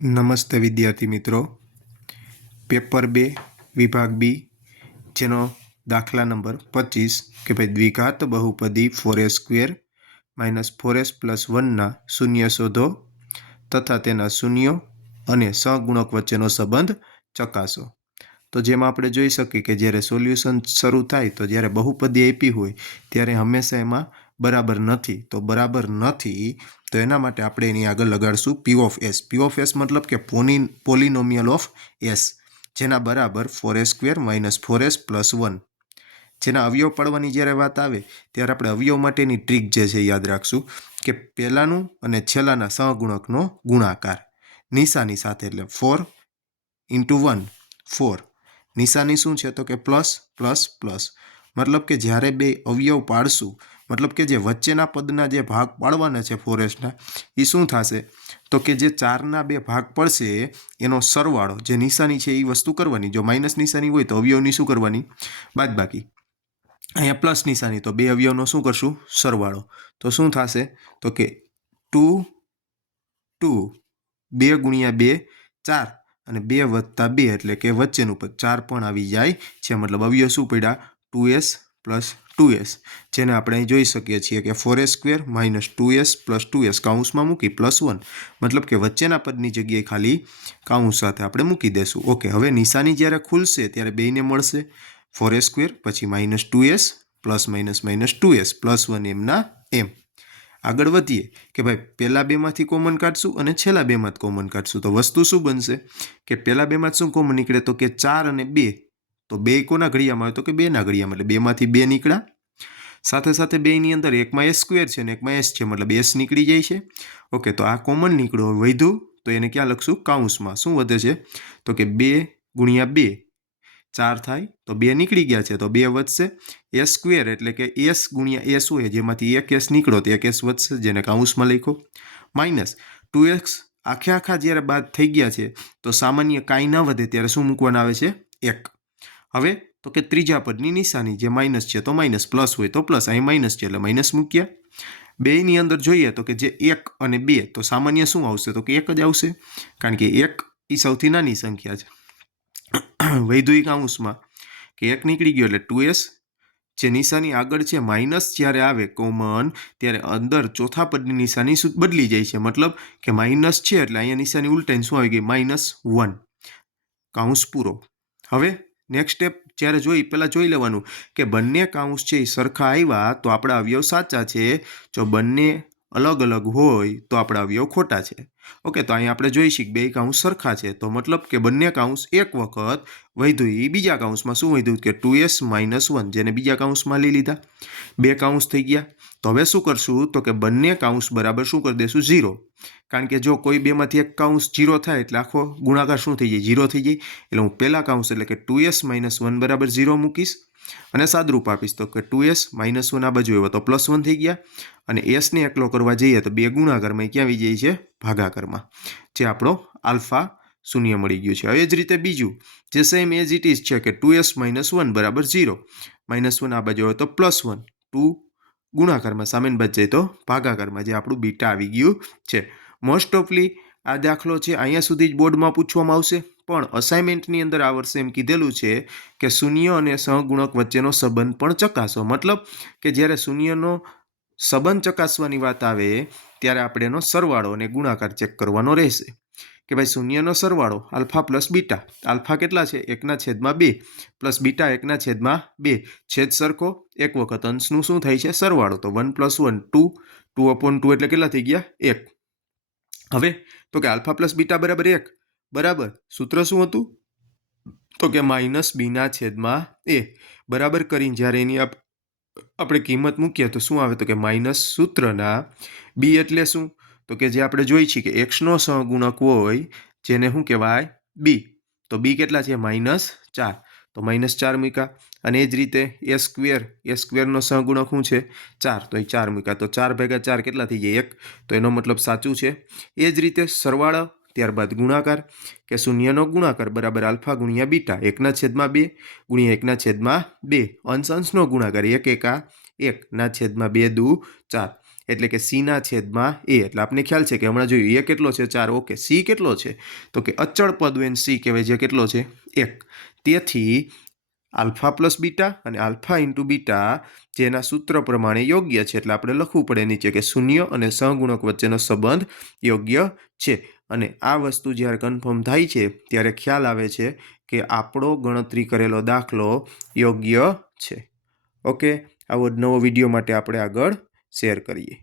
નમસ્તે વિદ્યાર્થી મિત્રો, પેપર 2 વિભાગ બી જેનો દાખલા નંબર 25 કે ભાઈ દ્વિઘાત બહુપદી 4a² - 4s + 1ના શૂન્ય શોધો તથા તેના શૂન્યો અને સહગુણક વચ્ચેનો સંબંધ ચકાસો। તો જેમાં આપણે જોઈ શકીએ કે જ્યારે સોલ્યુશન શરૂ થાય તો જ્યારે બહુપદી આપી હોય ત્યારે હંમેશા એમાં બરાબર નથી, તો બરાબર નથી તો એના માટે આપણે એની આગળ લગાડશું P of S। P of S મતલબ કે પોલિનોમિયલ ઓફ S, જેના બરાબર 4a² - 4s + 1। જેના અવયવ પાડવાની જ્યારે વાત આવે ત્યારે આપણે અવયવ માટેની ટ્રીક જે છે યાદ રાખશું કે પહેલાનું અને છેલ્લાના સહગુણકનો ગુણાકાર નિશાની સાથે, એટલે 4 × 1 4, નિશાની શું છે તો કે પ્લસ પ્લસ પ્લસ, મતલબ કે જ્યારે બે અવયવ પાડશું, મતલબ કે જે વચ્ચેના પદના જે ભાગ પાડવાના છે 4sના, એ શું થશે તો કે જે 4ના બે ભાગ પડશે એનો સરવાળો, જે નિશાની છે એ વસ્તુ કરવાની। જો માઇનસ નિશાની હોય તો અવયવની શું કરવાની? બાદબાકી। અહીંયા પ્લસ નિશાની તો બે અવયવનો શું કરશું? સરવાળો। તો શું થશે તો કે 2 2 2 × 2 4 અને 2 + 2 એટલે કે વચ્ચેનું પદ 4 પણ આવી જાય છે, મતલબ અવયવ શું પડ્યા? 2s + 2s, જેને આપણે અહીં જોઈ શકીએ છીએ કે 4a² - 2s + 2s કૌંસમાં મૂકી +1, મતલબ કે વચ્ચેના પદની જગ્યાએ ખાલી કૌંસ સાથે આપણે મૂકી દેશું। ઓકે, હવે નિશાની જ્યારે ખુલશે ત્યારે બેયને મળશે 4a² પછી -2s ± -2s +1 એમના એમ। આગળ વધીએ કે ભાઈ પહેલા બેમાંથી કોમન કાઢશું અને છેલ્લા બેમાંથી કોમન કાઢશું, તો વસ્તુ શું બનશે કે પહેલા બેમાં શું કોમન નીકળે તો કે 4 અને 2, તો 2 કોના ઘડિયામાં આવે તો કે 2ના ઘડિયામાં, એટલે 2માંથી 2 નીકળ્યા। સાથે સાથે બેની અંદર એકમાં s² છે અને એકમાં s છે, મતલબ s નીકળી જાય છે। ઓકે, તો આ કોમન નીકળ્યો, વધ્યું તો એને ક્યાં લખશું? કૌંસમાં। શું વધે છે તો કે 2 × 2 4 થાય, તો 2 નીકળી ગયા છે તો 2 વધશે, s² એટલે કે s × s હોય જેમાંથી એક s નીકળો તો એક s વધશે, જેને કૌંસમાં લખ્યો, માઇનસ 2x આખે આખા જ્યારે બાદ થઈ ગયા છે તો સામાન્ય કાંઈ ન વધે ત્યારે શું મૂકવાના આવે છે? 1। હવે તો કે ત્રીજા પદની નિશાની જે માઇનસ છે તો માઇનસ, પ્લસ હોય તો પ્લસ, અહીં માઇનસ છે એટલે માઇનસ મૂક્યા। બેયની અંદર જોઈએ તો કે જે 1 અને 2 તો સામાન્ય શું આવશે તો કે 1 જ આવશે, કારણ કે 1 એ સૌથી નાની સંખ્યા છે। વૈધું કૌંસમાં કે 1 નીકળી ગયો એટલે 2s, જે નિશાની આગળ છે માઇનસ જ્યારે આવે કોમન ત્યારે અંદર ચોથા પદની નિશાની બદલી જાય છે, મતલબ કે માઇનસ છે એટલે અહીંયા નિશાની ઉલટાઈને શું આવી ગઈ? -1, કૌંસ પૂરો। હવે નેક્સ્ટ સ્ટેપ જ્યારે પહેલાં જોઈ લેવાનું કે બંને કૌંસ છે એ સરખા આવ્યા તો આપણા અવયવ સાચા છે, જો બંને અલગ અલગ હોય તો આપણા અવયવ ખોટા છે। ઓકે, તો અહીંયા આપણે જોઈશું કે બે કૌંસ સરખા છે તો મતલબ કે બંને કૌંસ એક વખત વધ્યું, એ બીજા કૌંસમાં શું વધ્યું કે 2s - 1, જેને બીજા કૌંસમાં લઈ લીધા, બે કૌંસ થઈ ગયા। તો હવે શું કરશું તો કે બંને કૌંસ બરાબર શું કરી દેશું? 0, કારણ કે જો કોઈ બેમાંથી એક કૌંસ 0 થાય એટલે આખો ગુણાકાર શું થઈ જાય? 0 થઈ જાય, એટલે હું પહેલા કૌંસ એટલે કે 2s - 1 બરાબર 0 મૂકીશ અને સાદરૂપ આપીશ તો કે 2s - 1 આ બાજુ આવ્યો તો +1 થઈ ગયા, અને sને એકલો કરવા જઈએ તો બે ગુણાકારમાં ક્યાં આવી જાય છે? ભાગાકારમાં, જે આપણો આલ્ફા શૂન્ય મળી ગયું છે। હવે જ રીતે બીજું જે સેમ એઝ ઇટ ઇઝ છે કે 2s - 1 બરાબર 0, -1 આ બાજુ આવે તો +1, 2 ગુણાકારમાં સામેની બાજુ જાય તો ભાગાકારમાં, જે આપણું બીટા આવી ગયું છે। મોસ્ટ ઓફલી આ દાખલો છે અહીંયા સુધી જ બોર્ડમાં પૂછવામાં આવશે, પણ અસાઇનમેન્ટની અંદર આ વર્ષે એમ કીધેલું છે કે શૂન્ય અને સહગુણક વચ્ચેનો સંબંધ પણ ચકાસો, મતલબ કે જ્યારે શૂન્યનો સંબંધ ચકાસવાની વાત આવે ત્યારે આપણે એનો સરવાળો અને ગુણાકાર ચેક કરવાનો રહેશે કે ભાઈ શૂન્યનો સરવાળો આલ્ફા પ્લસ બીટા, આલ્ફા કેટલા છે? 1/2 પ્લસ બીટા 1/2, છેદ સરખો, એક વખત અંશનું શું થાય છે? સરવાળો, તો 1 + 1 2, 2/2 એટલે કેટલા થઈ ગયા? 1। હવે તો કે આલ્ફા પ્લસ બીટા બરાબર 1 બરાબર સૂત્ર શું હતું તો કે -b/a બરાબર કરીને જ્યારે એની આપણે કિંમત મૂકીએ તો શું આવે તો કે માઇનસ સૂત્રના b એટલે શું તો કે જે આપણે જોઈ છીએ કે xનો સહગુણક હોય જેને શું કહેવાય? b, તો b કેટલા છે? -4, તો -4 મૂક્યા, અને એ જ રીતે a² નો સહગુણક શું છે? 4, તો એ 4 મૂક્યા, તો 4 × 4 કેટલા થઈ જાય? 1, તો એનો મતલબ સાચું છે। એ જ રીતે સરવાળો ત્યારબાદ ગુણાકાર કે શૂન્યનો ગુણાકાર બરાબર આલ્ફા × બીટા 1/2 × 1/2, અંશ અંશનો ગુણાકાર 1 × 1 1/2 2 4, એટલે કે સીના છેદમાં એ. એટલે આપણને ખ્યાલ છે કે હમણાં જોયું એ કેટલો છે 4, ઓકે. સી કેટલો છે તો કે અચળ પદ હોય સી કહેવાય, જે કેટલો છે 1. તેથી આલ્ફા પ્લસ બીટા અને આલ્ફા ઇન્ટુ બીટા જેના સૂત્ર પ્રમાણે યોગ્ય છે. એટલે આપણે લખવું પડે નીચે કે શૂન્ય અને સહગુણક વચ્ચેનો સંબંધ યોગ્ય છે. અને આ વસ્તુ જ્યારે કન્ફર્મ થાય છે ત્યારે ખ્યાલ આવે છે કે આપણો ગણતરી કરેલો દાખલો યોગ્ય છે. ઓકે, આવો નવો વિડીયો માટે આપણે આગળ શેર કરીએ.